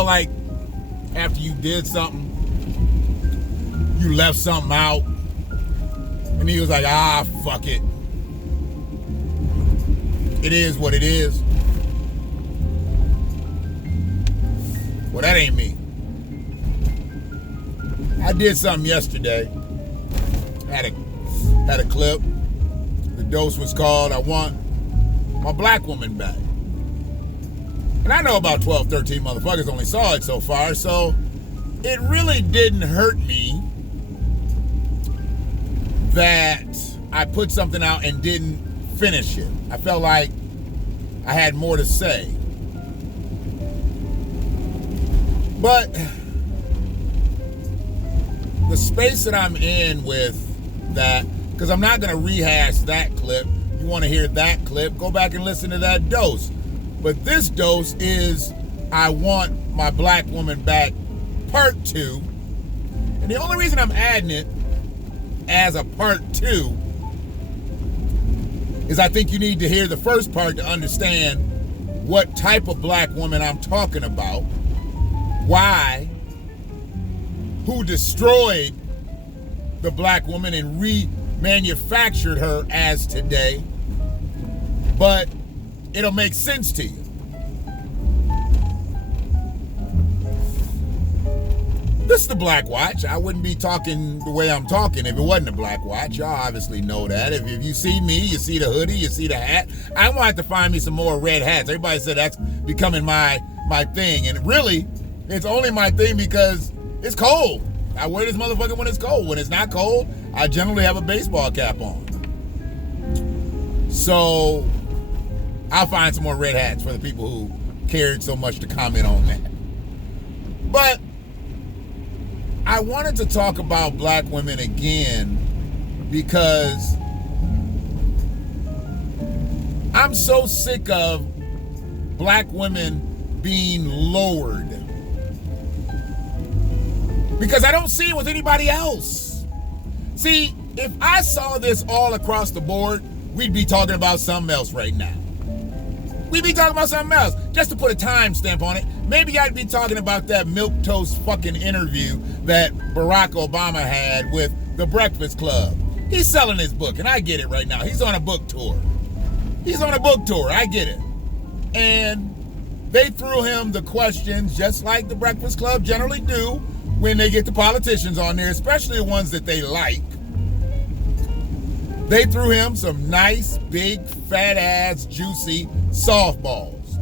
felt like after you did something, you left something out, and he was like, fuck it. It is what it is. Well, that ain't me. I did something yesterday. Had a clip. The dose was called, I Want My Black Woman Back. And I know about 12, 13 motherfuckers only saw it so far, so it really didn't hurt me that I put something out and didn't finish it. I felt like I had more to say. But the space that I'm in with that, because I'm not going to rehash that clip. You want to hear that clip, go back and listen to that dose. But this dose is I Want My Black Woman Back Part 2. And the only reason I'm adding it as a Part 2 is I think you need to hear the first part to understand what type of black woman I'm talking about, why, who destroyed the black woman and remanufactured her as today, but it'll make sense to you. This is the BlackWatch. I wouldn't be talking the way I'm talking if it wasn't a BlackWatch. Y'all obviously know that. If you see me, you see the hoodie, you see the hat. I want to have to find me some more red hats. Everybody said that's becoming my thing. And really, it's only my thing because it's cold. I wear this motherfucker when it's cold. When it's not cold, I generally have a baseball cap on. So I'll find some more red hats for the people who cared so much to comment on that. But I wanted to talk about black women again because I'm so sick of black women being lowered. Because I don't see it with anybody else. See, if I saw this all across the board, we'd be talking about something else right now. We'd be talking about something else. Just to put a timestamp on it, maybe I'd be talking about that milquetoast fucking interview that Barack Obama had with the Breakfast Club. He's selling his book, and I get it right now. He's on a book tour. I get it. And they threw him the questions just like the Breakfast Club generally do when they get the politicians on there, especially the ones that they like. They threw him some nice, big, fat-ass, juicy softballs.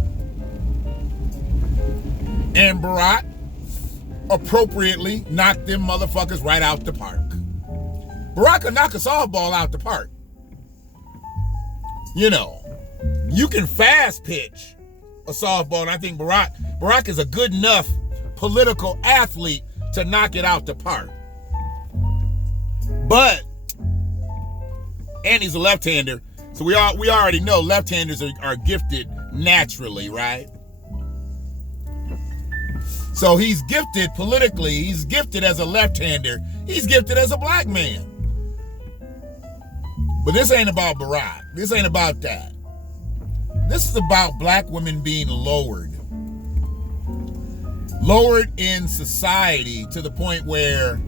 And Barack appropriately knocked them motherfuckers right out the park. Barack will knock a softball out the park. You know, you can fast pitch a softball, and I think Barack is a good enough political athlete to knock it out the park. But, and he's a left-hander, so we already know left-handers are gifted naturally, right? So he's gifted politically, he's gifted as a left-hander, he's gifted as a black man. But this ain't about Barack. This ain't about that. This is about black women being lowered. Lowered in society to the point where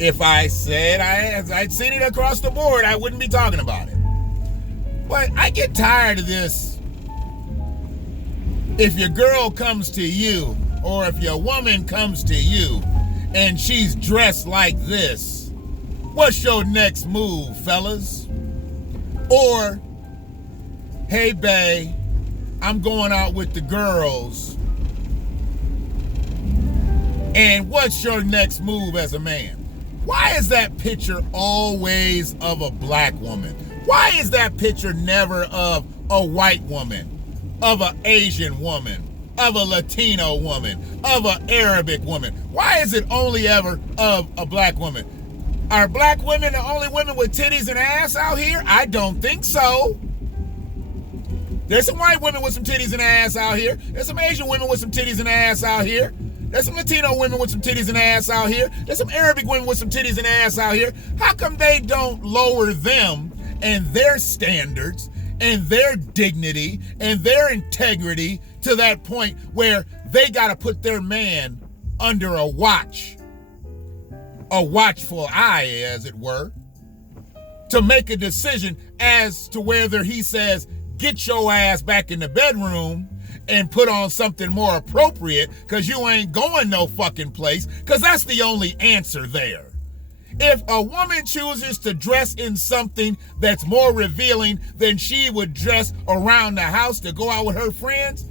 if I said I'd seen it across the board, I wouldn't be talking about it. But I get tired of this. If your girl comes to you, or if your woman comes to you, and she's dressed like this, what's your next move, fellas? Or, hey, bae, I'm going out with the girls, and what's your next move as a man? Why is that picture always of a black woman? Why is that picture never of a white woman, of an Asian woman, of a Latino woman, of an Arabic woman? Why is it only ever of a black woman? Are black women the only women with titties and ass out here? I don't think so. There's some white women with some titties and ass out here. There's some Asian women with some titties and ass out here. There's some Latino women with some titties and ass out here. There's some Arabic women with some titties and ass out here. How come they don't lower them and their standards and their dignity and their integrity to that point where they got to put their man under a watchful eye, as it were, to make a decision as to whether he says, get your ass back in the bedroom and put on something more appropriate because you ain't going no fucking place, because that's the only answer there. If a woman chooses to dress in something that's more revealing than she would dress around the house to go out with her friends,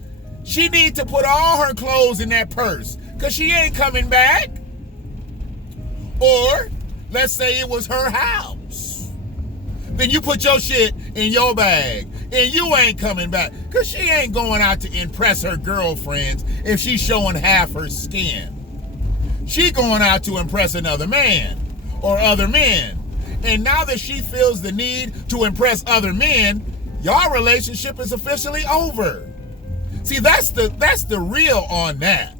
she needs to put all her clothes in that purse because she ain't coming back. Or let's say it was her house. Then you put your shit in your bag and you ain't coming back because she ain't going out to impress her girlfriends if she's showing half her skin. She going out to impress another man or other men. And now that she feels the need to impress other men, y'all relationship is officially over. See, that's the real on that.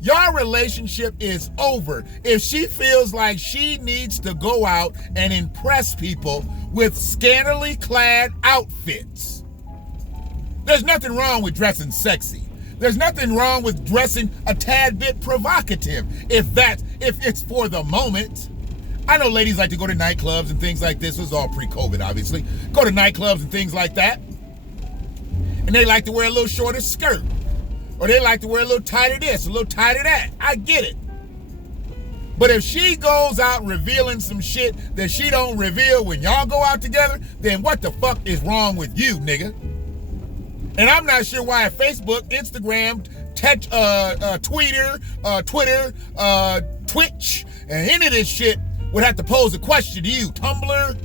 Your relationship is over if she feels like she needs to go out and impress people with scantily clad outfits. There's nothing wrong with dressing sexy. There's nothing wrong with dressing a tad bit provocative if it's for the moment. I know ladies like to go to nightclubs and things like this. It was all pre-COVID, obviously. Go to nightclubs and things like that. And they like to wear a little shorter skirt. Or they like to wear a little tighter this, a little tighter that. I get it. But if she goes out revealing some shit that she don't reveal when y'all go out together, then what the fuck is wrong with you, nigga? And I'm not sure why Facebook, Instagram, Twitter, Twitch, and any of this shit would have to pose a question to you. Tumblr,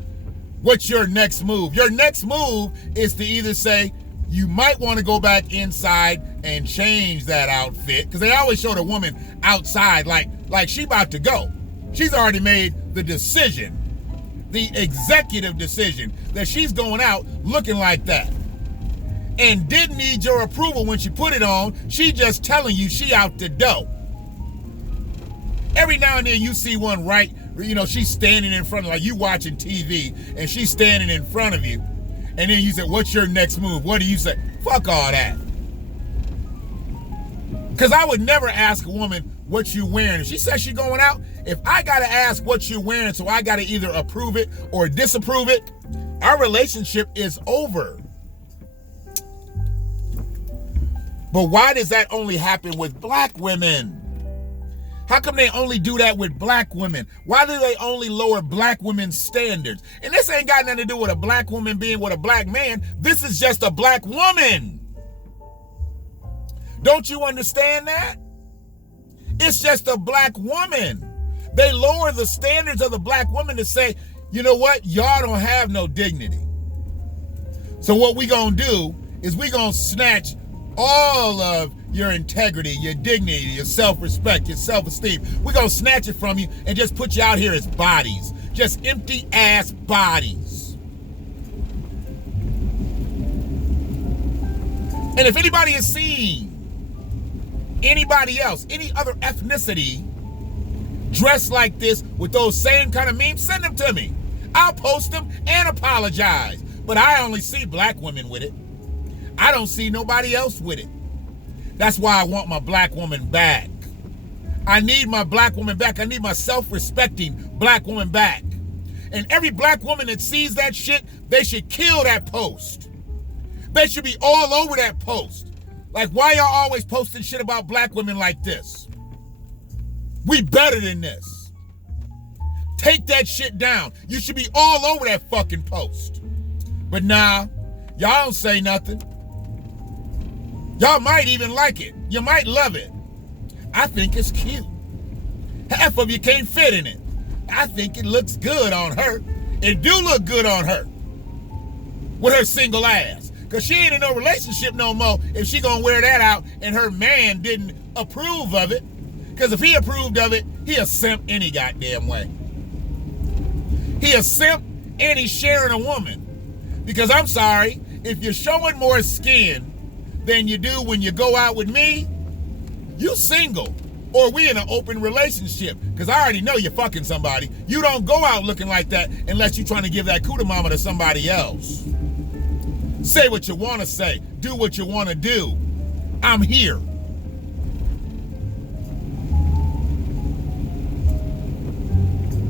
what's your next move? Your next move is to either say, you might want to go back inside and change that outfit, because they always show the woman outside like she about to go. She's already made the decision, the executive decision, that she's going out looking like that. And didn't need your approval when she put it on. She just telling you she out the door. Every now and then you see one she's standing in front of, like you watching TV, and she's standing in front of you. And then you say, what's your next move? What do you say? Fuck all that. Because I would never ask a woman what you wearing. If she says she's going out, if I got to ask what you're wearing, so I got to either approve it or disapprove it, our relationship is over. But why does that only happen with black women? How come they only do that with black women? Why do they only lower black women's standards? And this ain't got nothing to do with a black woman being with a black man. This is just a black woman. Don't you understand that? It's just a black woman. They lower the standards of the black woman to say, you know what? Y'all don't have no dignity. So what we gonna do is we gonna snatch all of your integrity, your dignity, your self-respect, your self-esteem. We're going to snatch it from you and just put you out here as bodies. Just empty-ass bodies. And if anybody is seeing anybody else, any other ethnicity, dressed like this with those same kind of memes, send them to me. I'll post them and apologize. But I only see black women with it. I don't see nobody else with it. That's why I want my black woman back. I need my black woman back. I need my self-respecting black woman back. And every black woman that sees that shit, they should kill that post. They should be all over that post. Like, why y'all always posting shit about black women like this? We better than this. Take that shit down. You should be all over that fucking post. But nah, y'all don't say nothing. Y'all might even like it. You might love it. I think it's cute. Half of you can't fit in it. I think it looks good on her. It do look good on her. With her single ass. Because she ain't in no relationship no more if she gonna wear that out and her man didn't approve of it. Because if he approved of it, he a simp any goddamn way. He a simp and he's sharing a woman. Because I'm sorry, if you're showing more skin than you do when you go out with me, you single. Or we in an open relationship. Because I already know you're fucking somebody. You don't go out looking like that unless you're trying to give that cootie mama to somebody else. Say what you want to say. Do what you want to do. I'm here.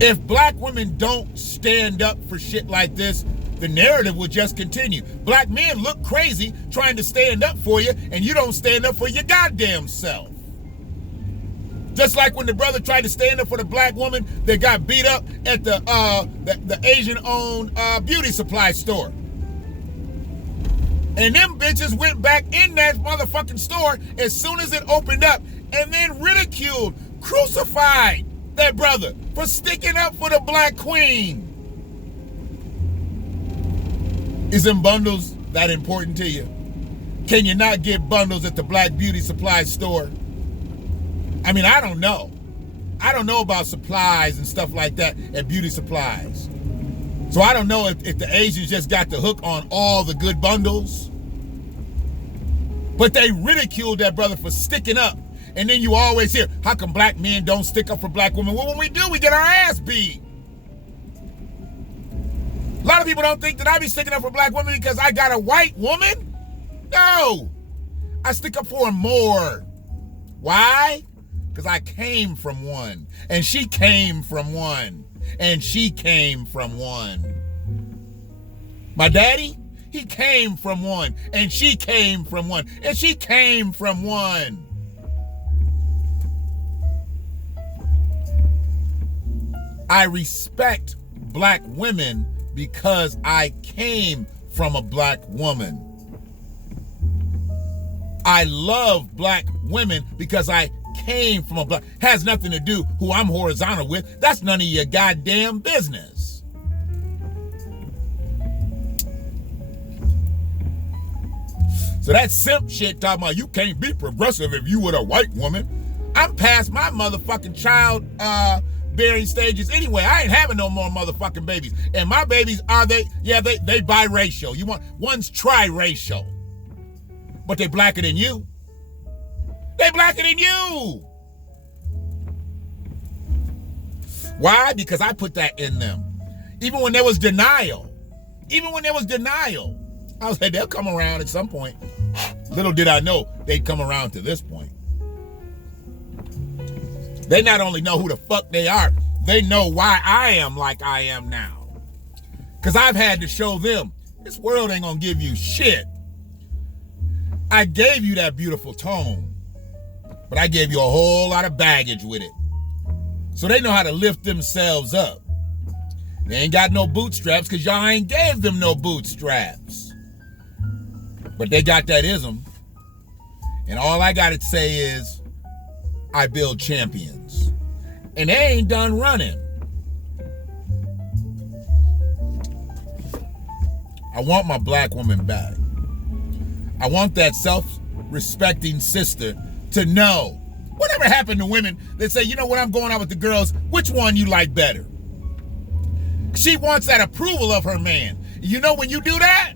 If black women don't stand up for shit like this, the narrative will just continue. Black men look crazy trying to stand up for you, and you don't stand up for your goddamn self. Just like when the brother tried to stand up for the black woman that got beat up at the Asian-owned beauty supply store. And them bitches went back in that motherfucking store as soon as it opened up and then ridiculed, crucified that brother for sticking up for the black queen. Is them bundles that important to you? Can you not get bundles at the black beauty supply store? I mean, I don't know. I don't know about supplies and stuff like that at beauty supplies. So I don't know if the Asians just got the hook on all the good bundles. But they ridiculed that brother for sticking up. And then you always hear, how come black men don't stick up for black women? Well, when we do, we get our ass beat. A lot of people don't think that I be sticking up for black women because I got a white woman. No. I stick up for them more. Why? Because I came from one. And she came from one. And she came from one. My daddy, he came from one. And she came from one. And she came from one. I respect black women because I came from a black woman. I love black women because I came from a black. Has nothing to do who I'm horizontal with. That's none of your goddamn business. So that simp shit talking about you can't be progressive if you were a white woman. I'm past my motherfucking child bearing stages anyway. I ain't having no more motherfucking babies. And my babies, they biracial. You want, one's triracial. But they blacker than you. They blacker than you. Why? Because I put that in them. Even when there was denial. I was like, they'll come around at some point. Little did I know they'd come around to this point. They not only know who the fuck they are, they know why I am like I am now. Because I've had to show them, this world ain't gonna give you shit. I gave you that beautiful tone, but I gave you a whole lot of baggage with it. So they know how to lift themselves up. They ain't got no bootstraps because y'all ain't gave them no bootstraps. But they got that ism. And all I got to say is, I build champions. And they ain't done running. I want my black woman back. I want that self-respecting sister to know. Whatever happened to women that say, you know what, I'm going out with the girls, which one you like better? She wants that approval of her man. You know when you do that?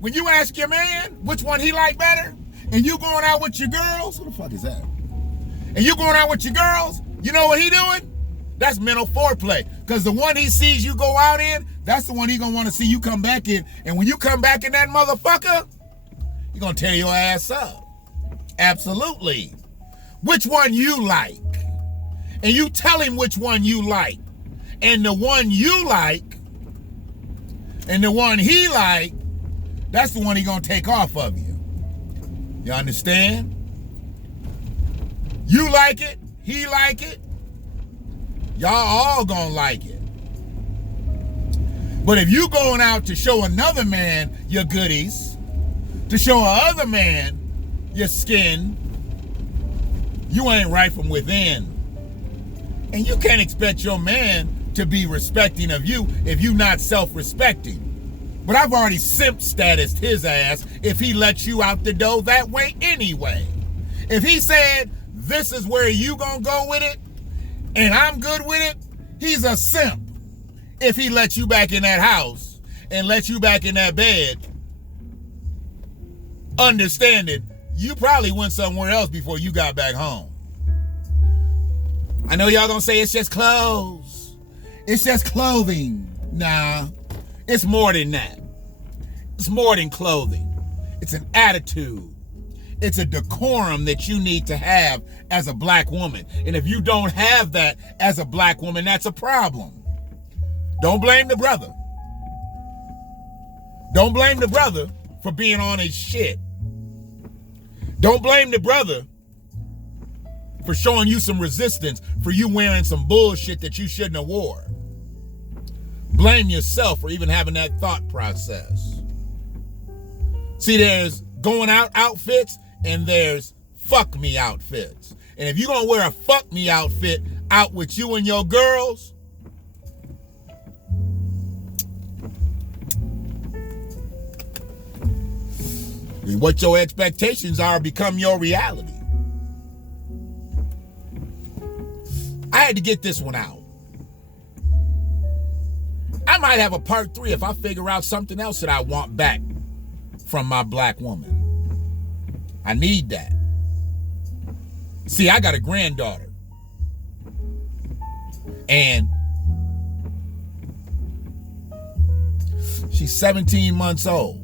When you ask your man which one he like better, and you going out with your girls, what the fuck is that? And you going out with your girls, you know what he doing? That's mental foreplay. Because the one he sees you go out in, that's the one he gonna want to see you come back in. And when you come back in that motherfucker, he gonna tear your ass up. Absolutely. Which one you like. And you tell him which one you like. And the one you like, and the one he like, that's the one he gonna take off of you. You understand? You like it, he like it, y'all all gonna like it. But if you going out to show another man your goodies, to show another man your skin, you ain't right from within. And you can't expect your man to be respecting of you if you not self-respecting. But I've already simp statused his ass if he lets you out the door that way anyway. If he said, this is where you gonna go with it, and I'm good with it, he's a simp. If he lets you back in that house and lets you back in that bed, understanding you probably went somewhere else before you got back home. I know y'all gonna say it's just clothes. It's just clothing. Nah, it's more than that. It's more than clothing. It's an attitude. It's a decorum that you need to have as a black woman. And if you don't have that as a black woman, that's a problem. Don't blame the brother. Don't blame the brother for being on his shit. Don't blame the brother for showing you some resistance for you wearing some bullshit that you shouldn't have wore. Blame yourself for even having that thought process. See, there's going out outfits and there's fuck me outfits. And if you're going to wear a fuck me outfit out with you and your girls, what your expectations are become your reality. I had to get this one out. I might have a part 3 if I figure out something else that I want back from my black woman. I need that. See, I got a granddaughter. And she's 17 months old.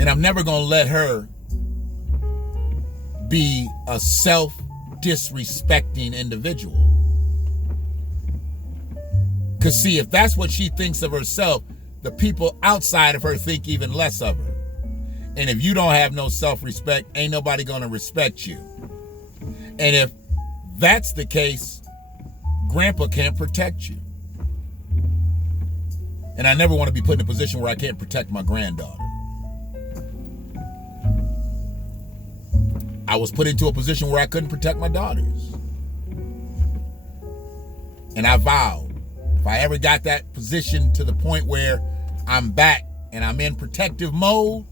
And I'm never going to let her be a self-disrespecting individual. Because see, if that's what she thinks of herself, the people outside of her think even less of her. And if you don't have no self-respect, ain't nobody going to respect you. And if that's the case, Grandpa can't protect you. And I never want to be put in a position where I can't protect my granddaughter. I was put into a position where I couldn't protect my daughters. And I vowed, if I ever got that position to the point where I'm back and I'm in protective mode,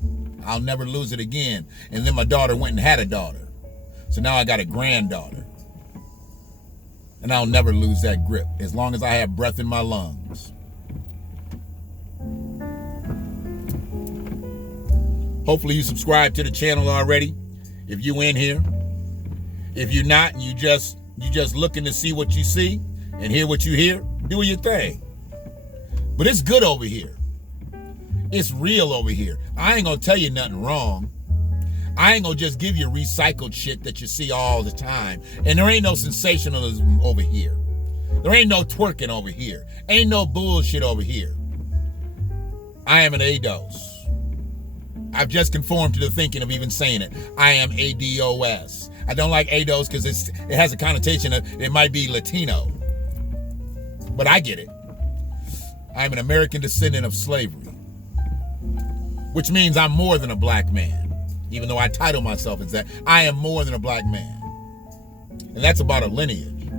I'll never lose it again. And then my daughter went and had a daughter. So now I got a granddaughter. And I'll never lose that grip as long as I have breath in my lungs. Hopefully you subscribe to the channel already. If you in here. If you're not and you just looking to see what you see and hear what you hear, do your thing. But it's good over here. It's real over here. I ain't gonna tell you nothing wrong. I ain't gonna just give you recycled shit that you see all the time. And there ain't no sensationalism over here. There ain't no twerking over here. Ain't no bullshit over here. I am an ADOS. I've just conformed to the thinking of even saying it. I am ADOS. I don't like ADOS because it has a connotation of it might be Latino. But I get it. I'm an American descendant of slavery. Which means I'm more than a black man. Even though I title myself as that, I am more than a black man. And that's about a lineage.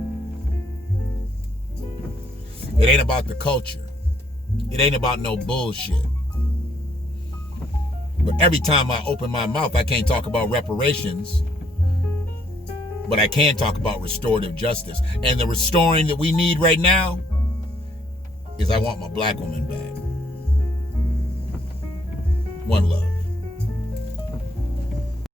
It ain't about the culture. It ain't about no bullshit. But every time I open my mouth, I can't talk about reparations, but I can talk about restorative justice. And the restoring that we need right now is I want my black woman back. One love.